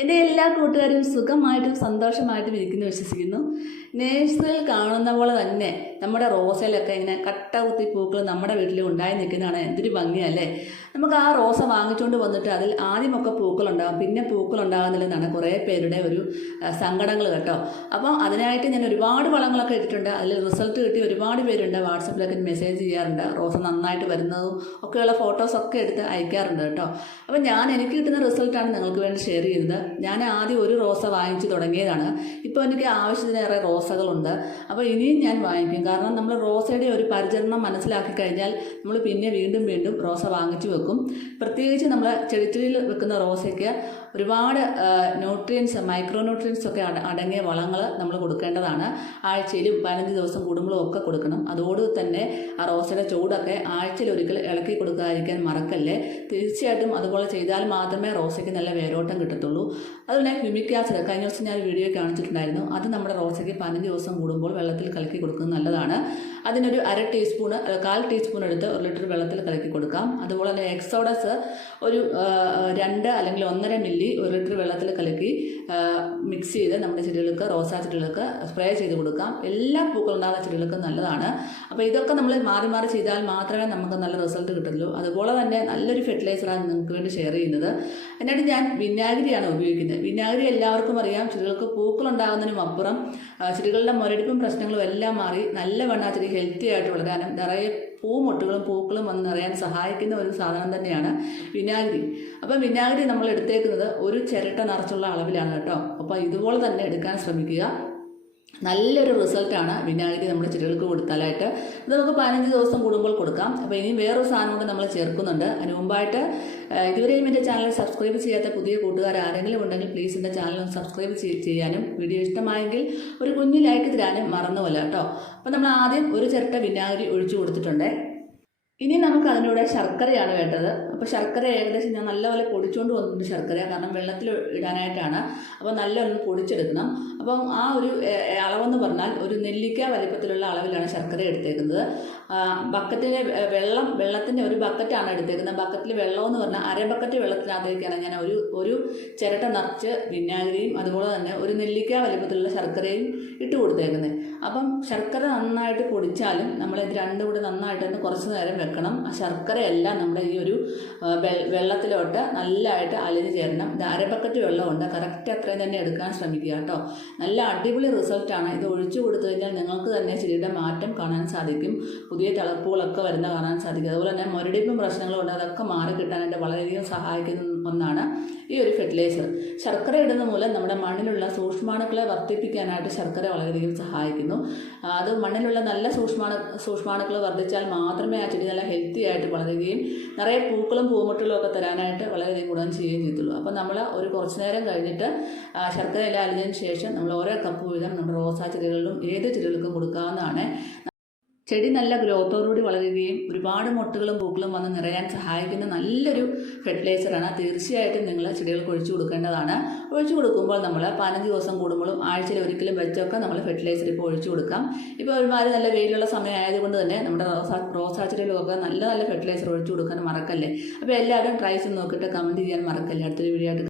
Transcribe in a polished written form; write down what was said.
എൻ്റെ എല്ലാ കൂട്ടുകാരും സുഖമായിട്ടും സന്തോഷമായിട്ടും ഇരിക്കുന്നു വിശ്വസിക്കുന്നു. നേഴ്സറിയിൽ കാണുന്ന പോലെ തന്നെ നമ്മുടെ റോസയിലൊക്കെ ഇങ്ങനെ കട്ട കുത്തി പൂക്കൾ നമ്മുടെ വീട്ടിൽ ഉണ്ടായി നിൽക്കുന്നതാണ് എന്തൊരു ഭംഗിയല്ലേ. നമുക്ക് ആ റോസ വാങ്ങിച്ചുകൊണ്ട് വന്നിട്ട് അതിൽ ആദ്യമൊക്കെ പൂക്കളുണ്ടാകും, പിന്നെ പൂക്കളുണ്ടാകുന്നില്ലെന്നാണ് കുറേ പേരുടെ ഒരു സങ്കടങ്ങൾ കേട്ടോ. അപ്പം അതിനായിട്ട് ഞാൻ ഒരുപാട് വളങ്ങളൊക്കെ ഇട്ടിട്ടുണ്ട്. അതിൽ റിസൾട്ട് കിട്ടി ഒരുപാട് പേരുണ്ട് വാട്സപ്പിലൊക്കെ മെസ്സേജ് ചെയ്യാറുണ്ട്. റോസ നന്നായിട്ട് വരുന്നതും ഒക്കെയുള്ള ഫോട്ടോസൊക്കെ എടുത്ത് അയക്കാറുണ്ട് കേട്ടോ. അപ്പം എനിക്ക് കിട്ടുന്ന റിസൾട്ടാണ് നിങ്ങൾക്ക് വേണ്ടി ഷെയർ ചെയ്യുന്നത്. ഞാൻ ആദ്യം ഒരു റോസ വാങ്ങിച്ചു തുടങ്ങിയതാണ്. ഇപ്പോൾ എനിക്ക് ആവശ്യത്തിനേറെ റോസകളുണ്ട്. അപ്പോൾ ഇനിയും ഞാൻ വാങ്ങിക്കും. കാരണം നമ്മൾ റോസയുടെ ഒരു പരിചരണം മനസ്സിലാക്കി കഴിഞ്ഞാൽ നമ്മൾ പിന്നെ വീണ്ടും വീണ്ടും റോസ വാങ്ങിച്ചു വെക്കും. പ്രത്യേകിച്ച് നമ്മൾ ചെടിച്ചെടിയിൽ വെക്കുന്ന റോസയ്ക്ക് ഒരുപാട് ന്യൂട്രിയൻസ്, മൈക്രോ ന്യൂട്രിയൻസ് ഒക്കെ അടങ്ങിയ വളങ്ങൾ നമ്മൾ കൊടുക്കേണ്ടതാണ്. ആഴ്ചയിലും 15 ദിവസം കൂടുമ്പോഴും ഒക്കെ കൊടുക്കണം. അതോട് തന്നെ ആ റോസയുടെ ചൂടൊക്കെ ആഴ്ചയിൽ ഒരിക്കൽ ഇളക്കി കൊടുക്കാതിരിക്കാൻ മറക്കല്ലേ. തീർച്ചയായിട്ടും അതുപോലെ ചെയ്താൽ മാത്രമേ റോസയ്ക്ക് നല്ല വേരോട്ടം കിട്ടത്തുള്ളൂ. അതുപോലെ ഹ്യൂമിക് ആസിഡ് കഴിഞ്ഞ ദിവസം ഞാൻ വീഡിയോ കാണിച്ചിട്ടുണ്ടായിരുന്നു. അത് നമ്മുടെ റോസയ്ക്ക് 15 ദിവസം കൂടുമ്പോൾ വെള്ളത്തിൽ കലക്കി കൊടുക്കുന്നത് നല്ലതാണ്. അതിനൊരു 1/2 ടീസ്പൂൺ 1/4 ടീസ്പൂൺ എടുത്ത് 1 ലിറ്റർ വെള്ളത്തിൽ കലക്കി കൊടുക്കാം. അതുപോലെ തന്നെ എക്സോഡസ് ഒരു 2 അല്ലെങ്കിൽ 1.5 മില്ലി 1 ലിറ്റർ വെള്ളത്തിൽ കലക്കി മിക്സ് ചെയ്ത് നമ്മുടെ ചെടികൾക്ക്, റോസാ ചെടികൾക്ക് സ്പ്രേ ചെയ്ത് കൊടുക്കാം. എല്ലാ പൂക്കളുണ്ടാകുന്ന ചെടികൾക്ക് നല്ലതാണ്. അപ്പോൾ ഇതൊക്കെ നമ്മൾ മാറി മാറി ചെയ്താൽ മാത്രമേ നമുക്ക് നല്ല റിസൾട്ട് കിട്ടുള്ളൂ. അതുപോലെ തന്നെ നല്ലൊരു ഫെർട്ടിലൈസറാണ് നിങ്ങൾക്ക് വേണ്ടി ഷെയർ ചെയ്യുന്നത്. എന്നിട്ട് ഞാൻ വിനാഗിരിയാണ് ഉപയോഗിക്കുന്നത്. വിനാഗിരി എല്ലാവർക്കും അറിയാം, ചെടികൾക്ക് പൂക്കളുണ്ടാകുന്നതിനും അപ്പുറം ചെടികളുടെ മുരടിപ്പും പ്രശ്നങ്ങളും എല്ലാം മാറി നല്ലവണ്ണം ചെടി ഹെൽത്തി ആയിട്ട് വളരാനും നിറയെ പൂമൊട്ടുകളും പൂക്കളും വന്ന് നിറയാൻ സഹായിക്കുന്ന ഒരു സാധനം തന്നെയാണ് വിനാഗിരി. അപ്പം വിനാഗിരി നമ്മൾ എടുത്തേക്കുന്നത് ഒരു ചിരട്ട നിറച്ചുള്ള അളവിലാണ് കേട്ടോ. അപ്പോൾ ഇതുപോലെ തന്നെ എടുക്കാൻ ശ്രമിക്കുക. നല്ലൊരു റിസൾട്ടാണ് വിനാഗിരി നമ്മുടെ ചെടികൾക്ക് കൊടുത്താലായിട്ട്. ഇത് നമുക്ക് 15 ദിവസം കൂടുമ്പോൾ കൊടുക്കാം. അപ്പോൾ ഇനി വേറൊരു സാധനം കൂടെ നമ്മൾ ചേർക്കുന്നുണ്ട്. അതിന് മുമ്പായിട്ട് ഇതുവരെയും എൻ്റെ ചാനൽ സബ്സ്ക്രൈബ് ചെയ്യാത്ത പുതിയ കൂട്ടുകാർ ആരെങ്കിലും ഉണ്ടെങ്കിൽ പ്ലീസ് എൻ്റെ ചാനൽ സബ്സ്ക്രൈബ് ചെയ്യാനും വീഡിയോ ഇഷ്ടമായെങ്കിൽ ഒരു കുഞ്ഞു ലൈക്ക് തരാനും മറന്നുമല്ല കേട്ടോ. അപ്പോൾ നമ്മൾ ആദ്യം ഒരു ചിരട്ട വിനാഗിരി ഒഴിച്ചു കൊടുത്തിട്ടുണ്ട്. ഇനി നമുക്ക് അതിലൂടെ ശർക്കരയാണ് വേണ്ടത്. അപ്പോൾ ശർക്കര ഏകദേശം ഞാൻ നല്ലപോലെ പൊടിച്ചുകൊണ്ട് വന്നിട്ടുണ്ട് ശർക്കര, കാരണം വെള്ളത്തിൽ ഇടാനായിട്ടാണ്. അപ്പോൾ നല്ലൊന്ന് പൊടിച്ചെടുക്കണം. അപ്പം ആ ഒരു അളവെന്ന് പറഞ്ഞാൽ ഒരു നെല്ലിക്ക വലിപ്പത്തിലുള്ള അളവിലാണ് ശർക്കര എടുത്തേക്കുന്നത്. ബക്കറ്റിലെ വെള്ളത്തിൻ്റെ ഒരു ബക്കറ്റാണ് എടുത്തേക്കുന്നത്. ബക്കറ്റിൽ വെള്ളം എന്ന് പറഞ്ഞാൽ 1/2 ബക്കറ്റ് വെള്ളത്തിനകത്തേക്കാണ് ഞാൻ ഒരു ചിരട്ട നിറച്ച് വിനാഗിരിയും അതുപോലെ തന്നെ ഒരു നെല്ലിക്ക വലിപ്പത്തിലുള്ള ശർക്കരയും ഇട്ട് കൊടുത്തേക്കുന്നത്. അപ്പം ശർക്കര നന്നായിട്ട് പൊടിച്ചാലും നമ്മളിത് രണ്ടും കൂടി നന്നായിട്ട് തന്നെ കുറച്ച് നേരം വെക്കണം. ആ ശർക്കരയെല്ലാം നമ്മുടെ ഈ ഒരു വെള്ളത്തിലോട്ട് നല്ലതായിട്ട് അലിഞ്ഞ് ചേരണം. ഇത് 1/2 ബക്കറ്റ് വെള്ളമുണ്ട്, കറക്റ്റ് അത്രയും തന്നെ എടുക്കാൻ ശ്രമിക്കുക കേട്ടോ. നല്ല അടിപൊളി റിസൾട്ടാണ്. ഇത് ഒഴിച്ചു കൊടുത്തു കഴിഞ്ഞാൽ നിങ്ങൾക്ക് തന്നെ ചെടിയുടെ മാറ്റം കാണാൻ സാധിക്കും. പുതിയ തിളപ്പുകളൊക്കെ വരുന്ന കാണാൻ സാധിക്കും. അതുപോലെ തന്നെ മുരടിപ്പും പ്രശ്നങ്ങളും ഉണ്ട്, അതൊക്കെ മാറി കിട്ടാനായിട്ട് വളരെയധികം സഹായിക്കുന്ന ഒന്നാണ് ഈ ഒരു ഫെർട്ടിലൈസർ. ശർക്കര ഇടുന്ന മൂലം നമ്മുടെ മണ്ണിലുള്ള സൂക്ഷ്മാണുക്കളെ വർദ്ധിപ്പിക്കാനായിട്ട് ശർക്കര വളരെയധികം സഹായിക്കുന്നു. അത് മണ്ണിലുള്ള നല്ല സൂക്ഷ്മാണുക്കൾ വർദ്ധിച്ചാൽ മാത്രമേ ആ ചെടി നല്ല ഹെൽത്തി ആയിട്ട് വളരുകയും നിറയെ പൂക്കളും പൂമുട്ടുകളും ഒക്കെ തരാനായിട്ട് വളരെയധികം ഗുണം ചെയ്യുകയും ചെയ്തുള്ളൂ. അപ്പോൾ നമ്മൾ ഒരു കുറച്ച് നേരം കഴിഞ്ഞിട്ട് ശർക്കര എല്ലാം അലിഞ്ഞതിന് ശേഷം നമ്മൾ ഓരോ കപ്പ് വീതം നമ്മുടെ റോസാ ചെടികളിലും ഏത് ചെടികൾക്കും കൊടുക്കാവുന്നതാണ്. ചെടി നല്ല ഗ്രോത്തോടുകൂടി വളരുകയും ഒരുപാട് മൊട്ടുകളും പൂക്കളും വന്ന് നിറയാൻ സഹായിക്കുന്ന നല്ലൊരു ഫെർട്ടിലൈസറാണ്. തീർച്ചയായിട്ടും നിങ്ങൾ ചെടികൾക്ക് ഒഴിച്ചു കൊടുക്കേണ്ടതാണ്. ഒഴിച്ചു കൊടുക്കുമ്പോൾ നമ്മൾ 15 ദിവസം കൂടുമ്പോഴും ആഴ്ചയിൽ ഒരിക്കലും വെച്ചൊക്കെ നമ്മൾ ഫെർട്ടിലൈസർ ഇപ്പോൾ ഒഴിച്ചു കൊടുക്കാം. ഇപ്പോൾ ഒരുമാതിരി നല്ല വെയിലുള്ള സമയം ആയതുകൊണ്ട് തന്നെ നമ്മുടെ റോസാ ചെടികൾക്കൊക്കെ നല്ല ഫെർട്ടിലൈസർ ഒഴിച്ചു കൊടുക്കാൻ മറക്കല്ലേ. അപ്പോൾ എല്ലാവരും ട്രൈ ചെയ്ത് നോക്കിയിട്ട് കമൻറ്റ് ചെയ്യാൻ മറക്കല്ലേ. അടുത്തൊരു വീഡിയോ ആയിട്ട്